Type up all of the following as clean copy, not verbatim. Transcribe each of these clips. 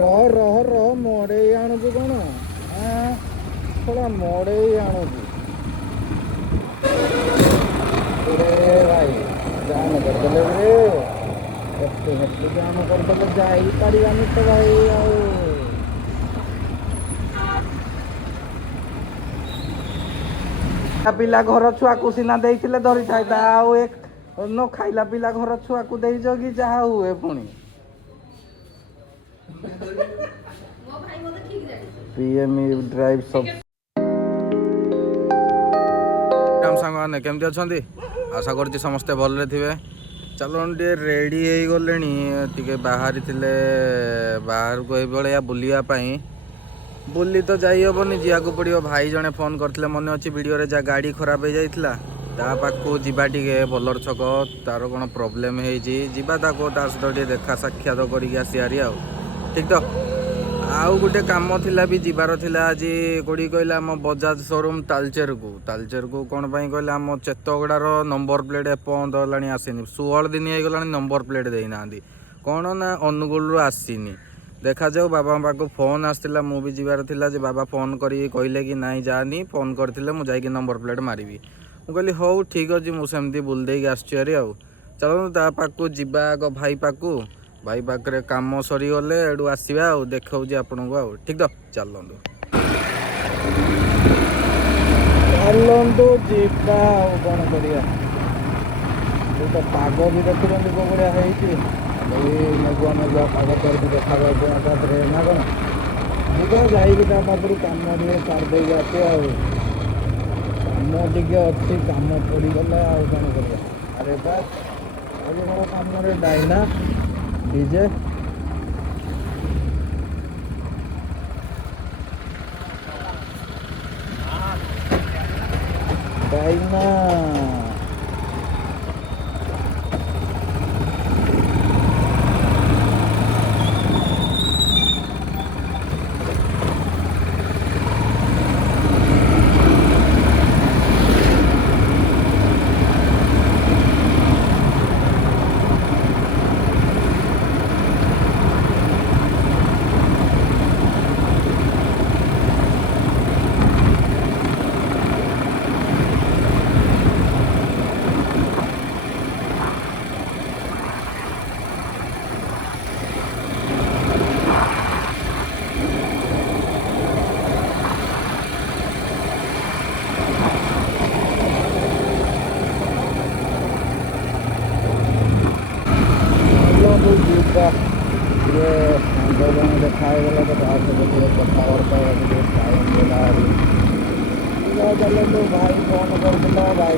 रह रह रह मड़े आणुचु कौन थोड़ा मड़े आणुचु भाई जाम करदे रे हेतु जाम करदे जापारानी तो भाई पिला घर छुआ को सीना देइथिले धरी थाई आउ एक न खाइला पिला घर छुआ को देइछ कि जहा हुए पुणी पीएमई ड्राइव सब राम सांगने केमती अच्छा आशा कर समस्ते भलरे थे चलो टे रेडी हो गले बाहरी थे बाहर को ये बुलायापाई बुली तो जाई हेनी जाकू पड़ो भाई जड़े फोन करते मन अच्छी वीडियो जहाँ गाड़ी खराब हो जाता पाखु जावा टे बोलर छक तार कौन प्रोब्लेम होगा सहित देखा साक्षात करके आउ ठीक तो आउ गोटे कम थिला भी जीवार थिला आज कोड़ी कहला आम बजाज शोरूम तालचेर को कौन पाई कहला आम चेतगुड़ार नंबर प्लेट एपर्यंत होलानी आसीनी 16 दिन हो गला नंबर प्लेट देना कौन ना अनुगुल आसीनी देखा जाऊ बाबा पाक फोन आसला मु भी जीवार थिला जे बाबा फोन करी कहले कि नाई जानी फोन करथिले मु जाई नंबर प्लेट मारिबी मु कहली हौ ठीक अछि मु सेमती बुल देई आसचरी आ चलो ता पाक जीवा आग भाई पाखरे काम सरी गले एडू आसवा आ देखा आपन को आ ठीक तो चलतु चलतु जीवा कौन करिया तो पाग भी देखुं को बढ़िया मेघुआ मेघुआ पाग कर देखा ना कौन जीवा जा पाखर कम सारदे आसे कम टे अच्छी कम पड़गला आ कौन कर अरे बस आज बड़ा कम डाइना डीजे डाइना देखा कथबार्ता चलो तो भाई फोन कर भाई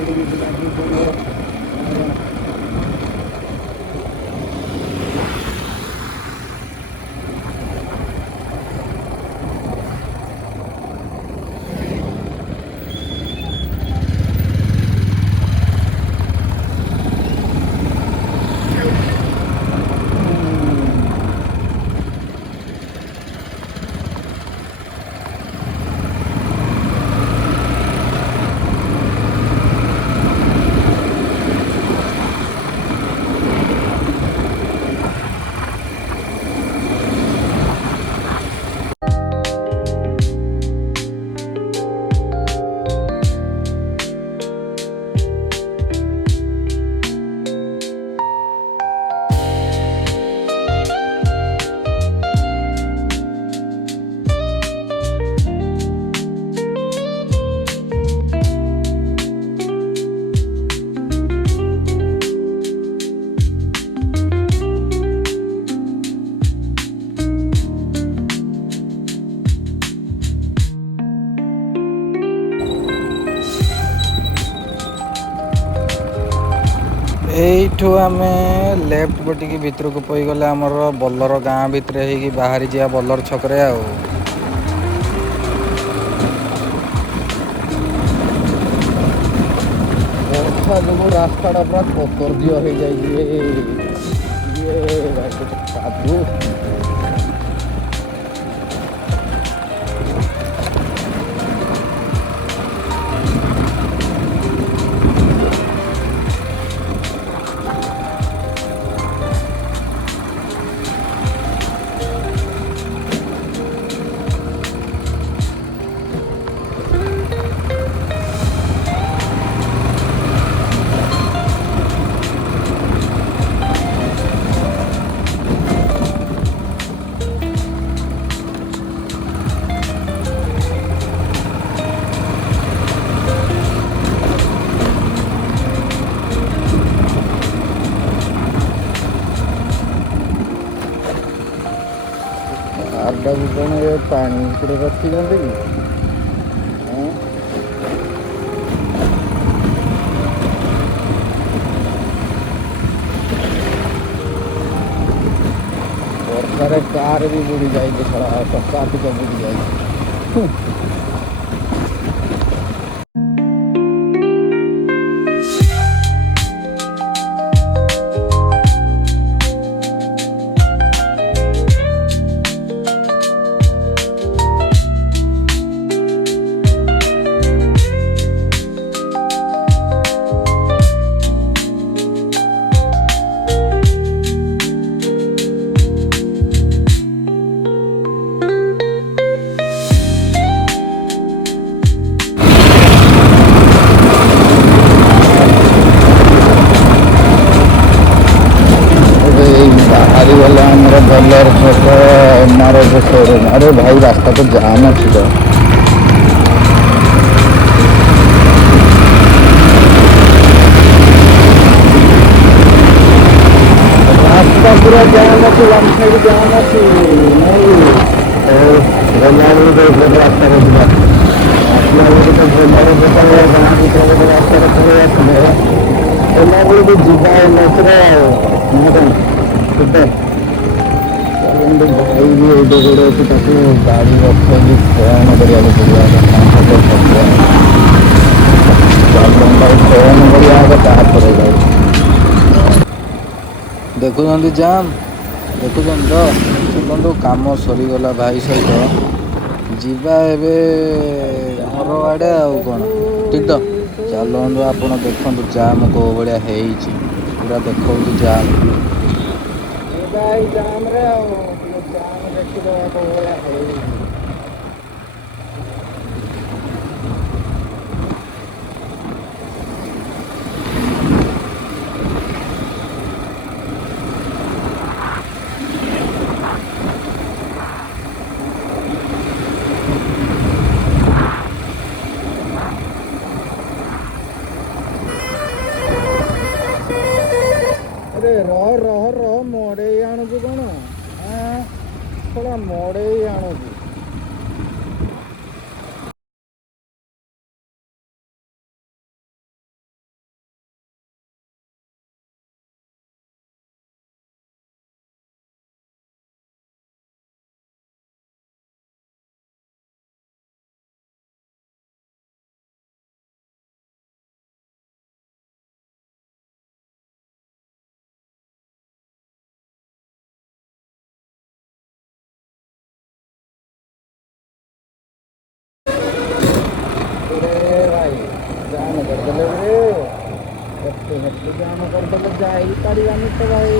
एठू आम लेफ्ट बटिकी भितर को पईगले आमर बल्लर गाँ भितर ही बाहरी जा बल्लर छकरे आ वर्षा जो रास्ता पूरा कतर्दिय हो जाए ଏଟାକୁ କ'ଣ ଏ ପାଣି ଭିତରେ ରଖିଛନ୍ତି କି? ବର୍ଷାରେ କାର ବି ବୁଡ଼ି ଯାଇଛି, ଚକା ଟିକେ ବୁଡ଼ି ଯାଇଛି। गला हमारा बल्लर छक एमआरएफ शोरूम। अरे भाई रास्ता तो जाम अच्छी तो रास्ता पूरा जाम अच्छी, वन साइड जाम अच्छी नहीं रास्ता रास्ता भी जीवा भाई भी एडे गोड़े अच्छी ताकि गाड़ी रखी फोन करा फोन कर देखुं जाम देखुं तो देखो कम सरीगला भाई सहित जीवा एवं घर आड़े आउ कौन ठीक तो चलतु आप देखु जाम कौ भाया पूरा देखो जाम जाम रे जाम देखो कौ भाया रह रह रह मोड़े आणुचु कौन थोड़ा मोड़े आणुचु जाम करदे रे हेतु जाम करदे जाई पारिबानी तो भाई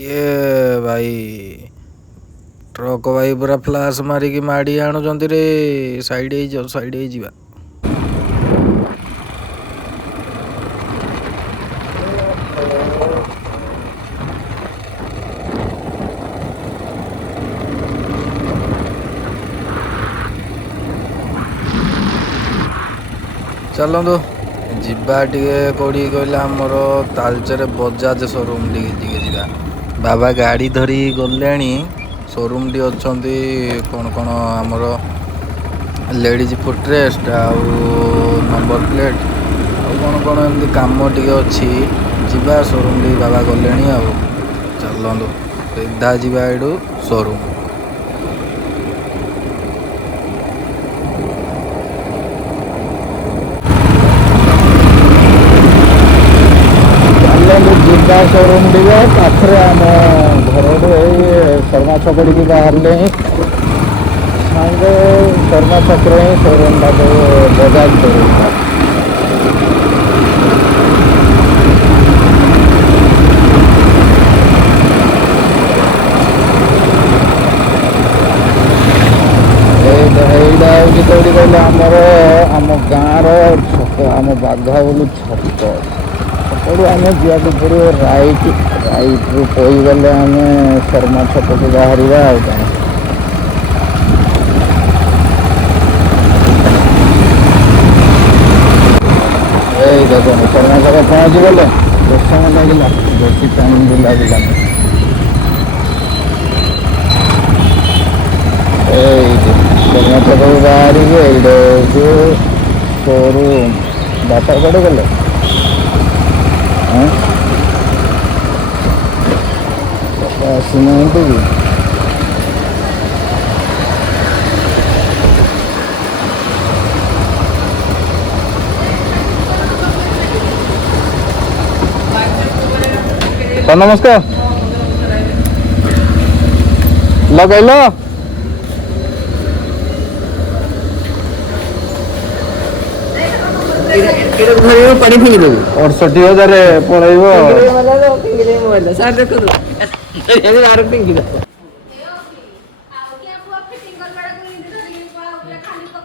ये भाई ट्रक भाई पूरा फ्लाश मारिकी माड़ी आणुचंती रे साइड जावा चलतु जीवा टे कौड़ी कहला आमर तालचेर बजाज शोरूम टे जा बाबा गाड़ी धरी गले शोरूम टी अच्छा कौन कौन आमर लेडीज फुटरेस्ट आउ नंबर प्लेट आउ कौन कौन एमती कम टे अच्छी जीवा शोरूम टी बाबा गले चलतु सीधा जीवा एडू शोरूम जीवा शोरूम टे पाखे आम घर शर्मा छक टी बाहर सांगे शर्मा छक शोरूम टा बजाज शोरूम यहाँ हूँ कौटी कहले आमर आम गाँव रक आम बाघाबुलू छक छकू आम जावाक पड़ो राइट राइट रू पईगले आम शर्मा छक को बाहर देखो शर्मा छक ପହଞ୍ଚି ଗଲେ। 10 ସମୟ ଲାଗିଲା, ବେଶୀ ଟାଇମ୍ ବି ଲାଗିଲାନି। ଏଇଠି ଛକରୁ ବାହାରିକି ଏଇଠି ହେଉଛି ସୋରୁମ୍। ବାପା କୁଆଡ଼େ ଗଲେ? ବାପା ଆସିନାହାନ୍ତି କି? ସାର୍ ନମସ୍କାର। ଲଗେଇଲ? ପାଣି ଫିଙ୍ଗିଦେବୁ 68,000 ପଳେଇବ। ସାର୍ ଦେଖନ୍ତୁ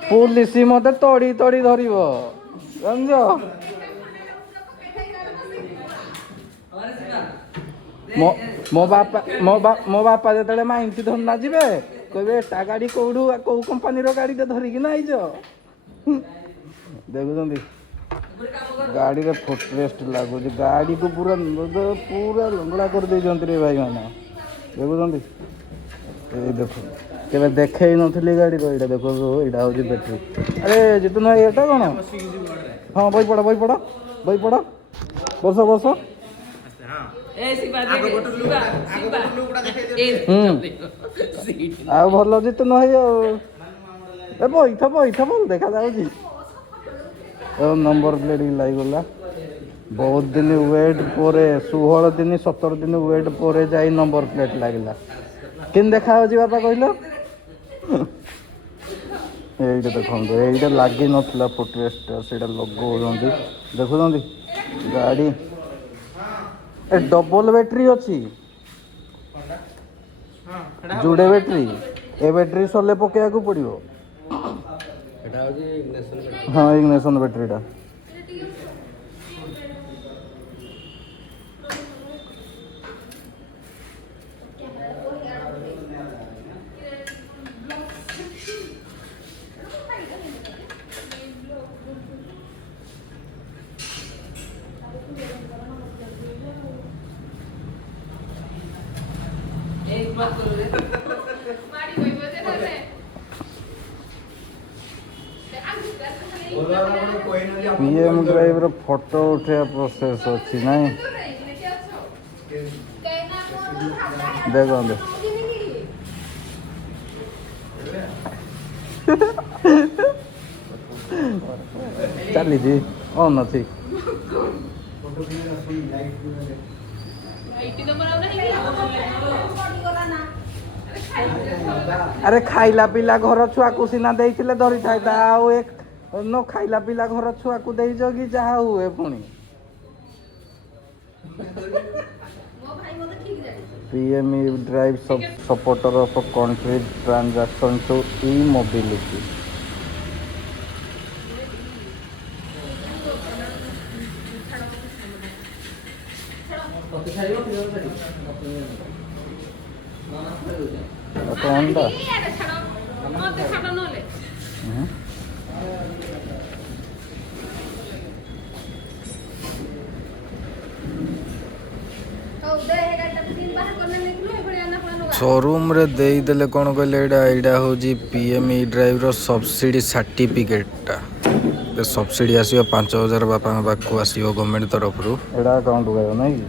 ପୁଲିସ ମତେ ତଡ଼ି ତଡ଼ି ଧରିବ ଜାଣିଛ। ମୋ ବାପା ଯେତେବେଳେ ମାଇଁତି ଧରିନା ଯିବେ କହିବେ ଏଟା ଗାଡ଼ି କୋଉଠୁ କୋଉ କମ୍ପାନୀର ଗାଡ଼ିଟେ ଧରିକି ନା ଆଇଛ। ଦେଖୁଛନ୍ତି ଗାଡ଼ିରେ ଫୁଟରେଷ୍ଟ ଲାଗୁଛି, ଗାଡ଼ିକୁ ପୁରା ପୁରା ଲଙ୍ଗଳା କରିଦେଇଛନ୍ତି ରେ ଭାଇମାନେ। ଦେଖୁଛନ୍ତି ଏଇ ଦେଖ, କେବେ ଦେଖେଇ ନଥିଲି ଗାଡ଼ିର। ଏଇଟା ଦେଖନ୍ତୁ, ଏଇଟା ହେଉଛି ବ୍ୟାଟେରୀ। ଆରେ ଜିତୁ ଭାଇ ଏଇଟା କ'ଣ? ହଁ ବହି ପଡ଼ ବସ। ଆଉ ଭଲ ଜିତୁ ଭାଇ ଆଉ ଏ ବଇଠ ଭଲ ଦେଖାଯାଉଛି। ନମ୍ବର ପ୍ଲେଟ୍ ବି ଲାଗିଗଲା। ବହୁତ ଦିନ ୱେଟ୍ ପରେ 16 ଦିନ 17 ଦିନ ୱେଟ୍ ପରେ ଯାଇ ନମ୍ବର ପ୍ଲେଟ୍ ଲାଗିଲା। କେମିତି ଦେଖାଯାଉଛି ବାପା କହିଲ? ଏଇଟା ଦେଖନ୍ତୁ, ଏଇଟା ଲାଗିନଥିଲା ଫୁଟରେଷ୍ଟଟା, ସେଇଟା ଲଗାଉଛନ୍ତି। ଦେଖୁଛନ୍ତି ଗାଡ଼ି ଏ ଡବଲ ବ୍ୟାଟେରୀ ଅଛି। ଯୋଡ଼େ ବ୍ୟାଟେରୀ, ଏ ବ୍ୟାଟେରୀ ସରିଲେ ପକେଇବାକୁ ପଡ଼ିବ। ହଁ ଇଗ୍ନିସନ୍ ବ୍ୟାଟେରୀଟା। PM ଡ୍ରାଇଭର ଫଟୋ ଉଠେଇବା ପ୍ରୋସେସ୍ ଅଛି ନାଇଁ? ଦେଖନ୍ତୁ ଚାଲିଛି ଅନ୍ ଅଛି। ଆରେ ଖାଇଲା ପିଲା ଘର ଛୁଆକୁ ସିନା ଦେଇଥିଲେ ଧରିଥାଏ, ଆଉ ନ ଖାଇଲା ପିଲା ଘର ଛୁଆକୁ ଦେଇଛ କି ଯାହା ହୁଏ ପୁଣି। PME drive supporter of country transaction to e-mobility. कौनटा शोरूम रे देदेले कौन कहले एटा हूँ PME ड्राइव सब्सिडी सर्टिफिकेटा। सब्सिडी आसो 5,000 बापा पाखु आसो गवर्नमेंट तरफ एटा अकाउंट गयो ना कि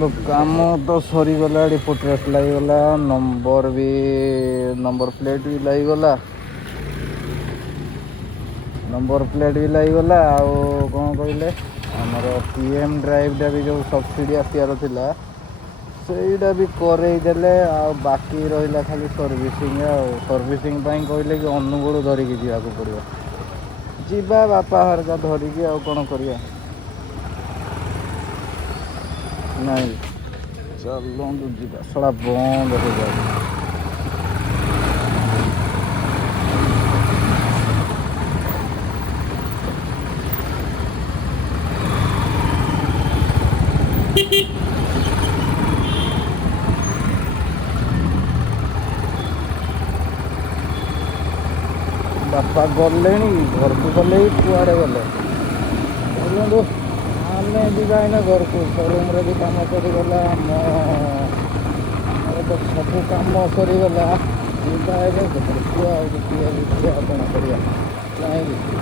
तो काम तो सरीगला। फुटरेस्ट लगीगला, नंबर प्लेट भी लगीगला, आउ कौन कहले आमर PM ड्राइवटा भी जो सब्सिडी आसार था ସେଇଟା ବି କରେଇଦେଲେ। ଆଉ ବାକି ରହିଲା ଖାଲି ସର୍ଭିସିଂ। ଆଉ ସର୍ଭିସିଂ ପାଇଁ କହିଲେ କି ଅନୁଗୁଳ ଧରିକି ଯିବାକୁ ପଡ଼ିବ। ଯିବା ବାପା ହରିକା ଧରିକି, ଆଉ କ'ଣ କରିବା। ନାଇଁ ଚାଲନ୍ତୁ ଯିବା। ଶଳା ବନ୍ଦ ହେଇଯାଉଛି। ବାପା ଗଲେଣି ଘରକୁ ଗଲେ କୁଆଡ଼େ ଗଲେ ବୁଝନ୍ତୁ। ଆମେ ଯିବା ଏଇନା ଘରକୁ। ସୋରୁମ୍ରେ ବି କାମ ସରିଗଲା, ଆମର ତ ସବୁ କାମ ସରିଗଲା। ଯିବା ଏବେ ଘରକୁ ଆଉ ଗୋଟିଏ ଦେଖିବା କ'ଣ କରିବା କାହିଁକି।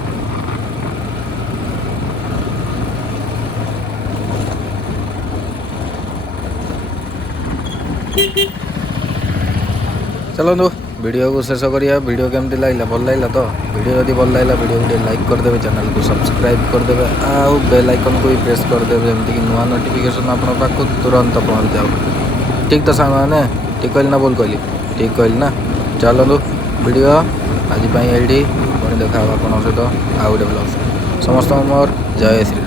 चलतु वीडियो को शेष करिया। वीडियो केमती लगे भल लगा तो वीडियो जब भल लगा वीडियो को लाइक करदे, चैनल को सब्सक्राइब करदे, आउ बेल आइकन को भी प्रेस करदे जमीक नुआ नोटिफिकेशन आप तुरंत पहुँच जाओ। ठीक तो सांग मैंने ठीक कहली ना बोल कहली ठीक कहली ना। चलतु वीडियो आज ये पुणी देखा आप सहित आउ गोटे ब्लॉग। समस्त मोर जय श्री।